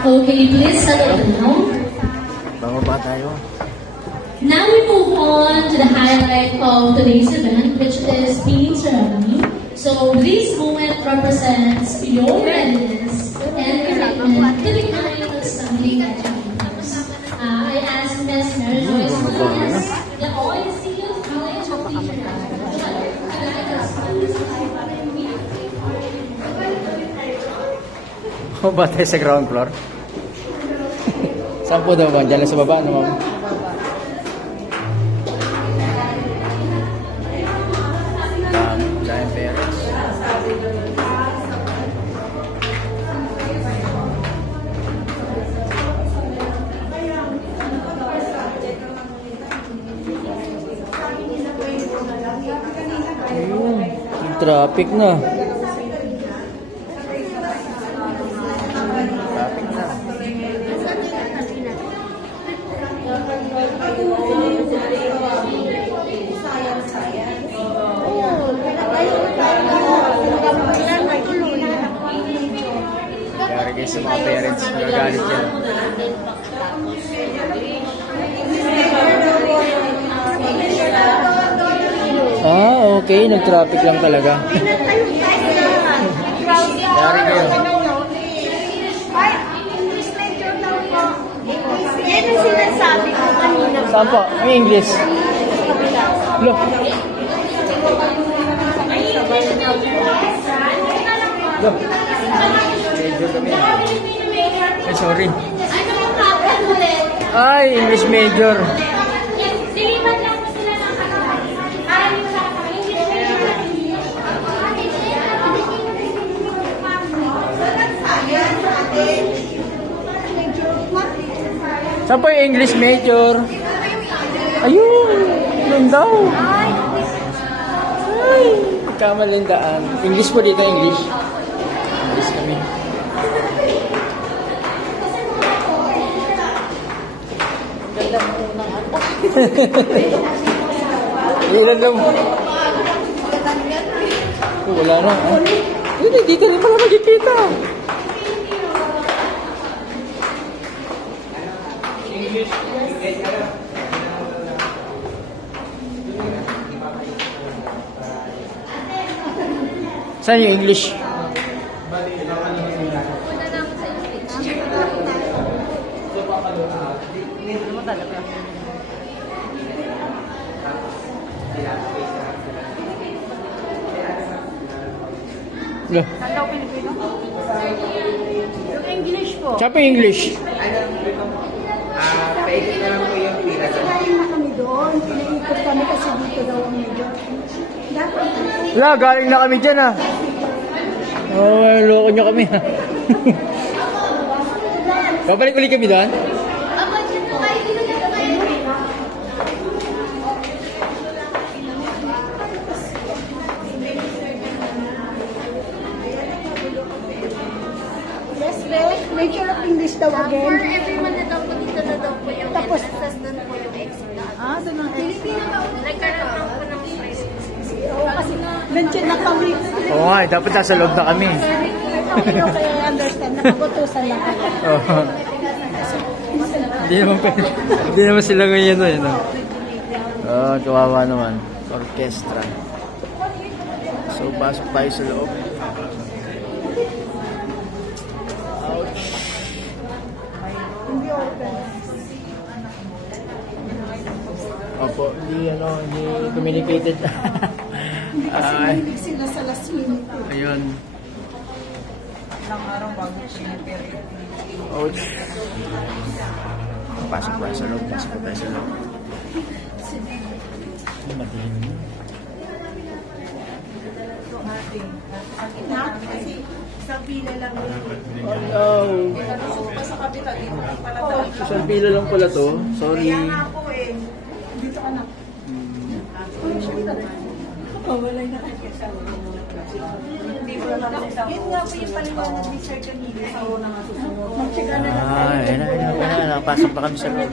Okay, please settle down. Bababa tayo. Now we move on to the highlight of today's event, which is being ceremony. So this moment represents your readiness and commitment to the kind of something that you use. I asked Ms. Mary Joyce Lewis, the OIC College of Teachers, O ba tayo sa ground floor? Saan po daw ba? Diyan sa baba, no, ma'am? Dahil parents. Ayun, traffic na. Kaya guys, sa mga parents, magagalit yan. Okay. Nag-traffic lang talaga. Yari kayo. Yan ang sinasabi ko kanina. Saan po? May English. Look. Look. Major kami. Ay, sorry. Ay, English major. Dilipat lang po sila ng para yung sa Saan po yung English major? Ayun! Doon daw! Ay! Kamalindaan. English po dito, English. English kami. ganda mo unang atak. Ilan lang. Wala na. Hindi ka rin pala magkikita. Saan yung English? Loh. Yung English po. Siya pa English. Paikot na lang po yung pila. Sinayin na kami doon. Pinaikot kami kasi dito daw ang medyo. Wala, galing na kami dyan ah. Oh, loko nyo kami ha. Babalik ulit kami doon? Yes, Beth. Major of English daw again. For everyone na daw po, dito na daw po yung Tapos, tapos doon po yung exit. doon ang exit. Nagkaroon lang po ng price. Oo, kasi nandiyan na kami. Oo nga, dapat nasa loob na kami. Kaya understand, nakagutusan lang kami. Oo. Hindi naman sila ngayon no. Oh, kawawa naman. Orkestra. So, pasok tayo sa loob. Ouch. Hindi open. Opo, hindi communicated. Hindi sila sa last minute. Ayun. Ilang araw bago sinipir. Ouch. Pasok tayo sa loob. Pasok tayo sa loob. Madilim. Kasi sa pila lang yun. Oh, Sa kapita dito pala daw. isang pila lang pala to. Sorry. Kaya nga po eh. Dito ka na. Pawalay na. Yun nga po yung paliwanag ni Sir kanina sa unang susunod. Magtsaga na lang. Ayun na. Pasok na kami sa loob.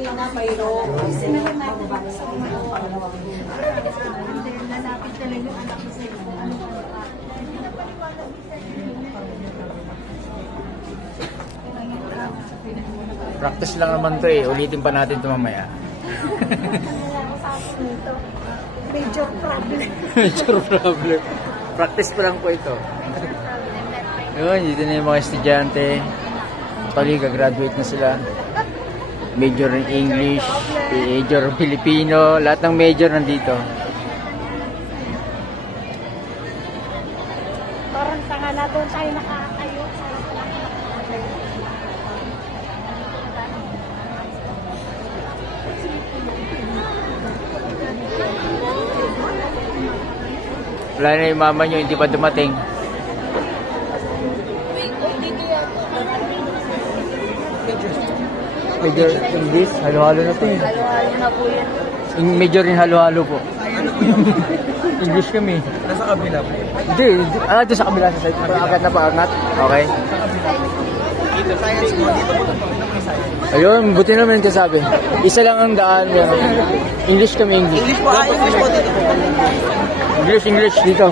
Lalapit talaga yung anak ko sa'yo. Practice lang naman to eh. Ulitin pa natin ito mamaya. Major problem. Major problem. Practice pa lang po ito. Yun, dito na yung mga estudyante. Actually, gagraduate na sila. Major in English, major Filipino, lahat ng major nandito. Parang tanga na doon tayo nakakayo. Wala na yung mama nyo, hindi pa dumating. Major English, halo-halo na po eh. Halo-halo na po yan. Major in halo-halo po. English kami. Nasa kabila po. Hindi, doon sa kabila sa side. Paangat na paangat. Okay. Dito, science mo. Dito po. Ayun, buti naman kasabi. Isa lang ang daan. English kami, English. English po, English po dito po. English dito.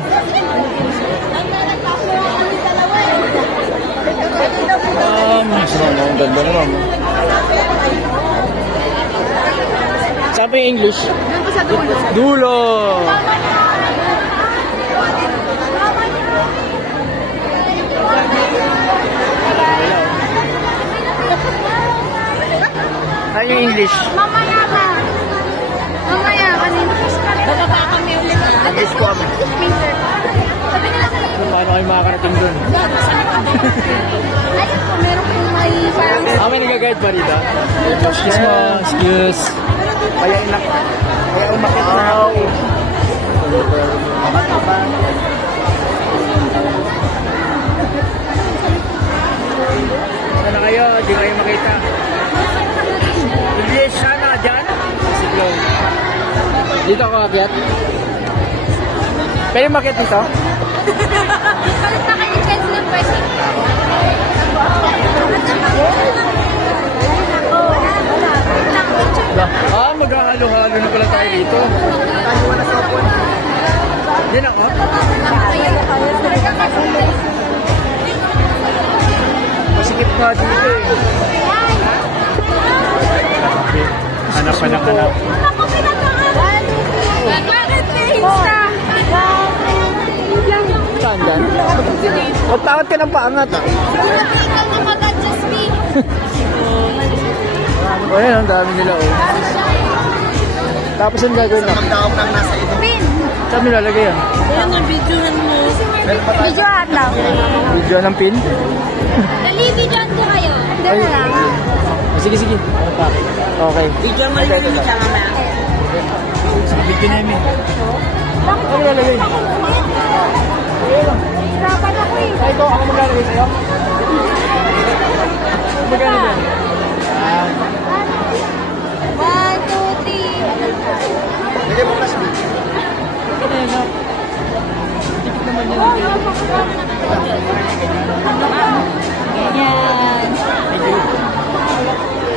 Ang ganda naman. Saan pa yung English? Dulo! Saan yung English? Mamaya ba? Mamaya, kanina. Bababa kami ulit. English po kami. Paano kayo makakarating doon? Ayun po, meron po may parang... May nag-guide pa rito? Excuse mo, excuse. Kaya umakit na ako. Sana kayo, di kayo makita. English, sana, dyan? Dito ako akyat. Pwede makit dito? Balik na kayo dyan sila pwede. Maghahalo-halo na pala tayo dito. Yan ako? Masikip nga dito eh. Hanap. Saan dyan? O takot ka ng paangat ah. O yan, ang dami nila oh. Tapos ang gagawin na. Pin! Saan nilalagay yan? Ayan ang videoan mo. Videoan lang. Video ng pin? Dali, videoan ko kayo. Ay. Sige. Okay. Video mo lang yung tsaka na. Video namin. Saan nilalagay? Hirapan ako eh. Ito, ako maglalagay sa'yo. Magkano ba?